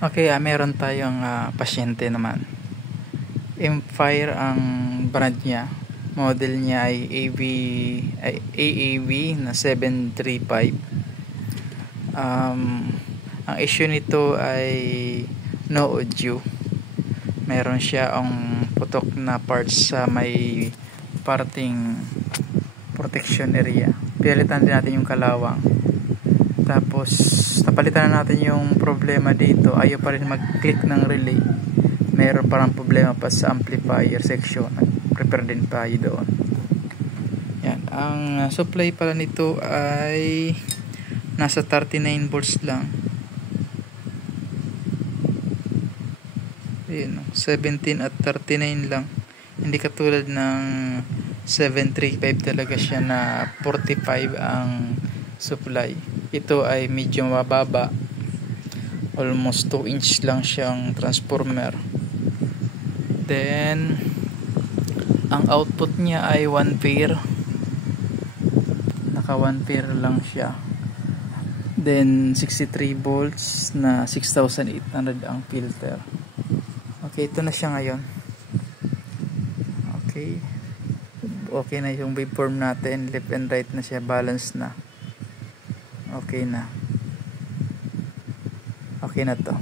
Okay, meron tayong pasyente naman. Empire ang brand niya. Model niya ay AAV na 735. Ang issue nito ay no audio. Meron siya ang putok na parts sa may parting protection area. Pilitan din natin yung kalawang. Tapos napalitan na natin yung problema dito. Ayaw pa rin mag-click ng relay. Meron parang problema pa sa amplifier section. Prepare din tayo doon. Yan. Ang supply pala nito ay nasa 39 volts lang. Ayun, 17 at 39 lang. Hindi katulad ng 735 talaga siya na 45 ang supply. Ito ay medyo mababa, almost 2 inch lang siyang transformer. Then ang output niya ay 1 pair, naka 1 pair lang siya. Then 63 volts na 6,800 ang filter. Okay, ito na siya ngayon. Okay na yung waveform natin, left and right na siya, balance na. Okay na to.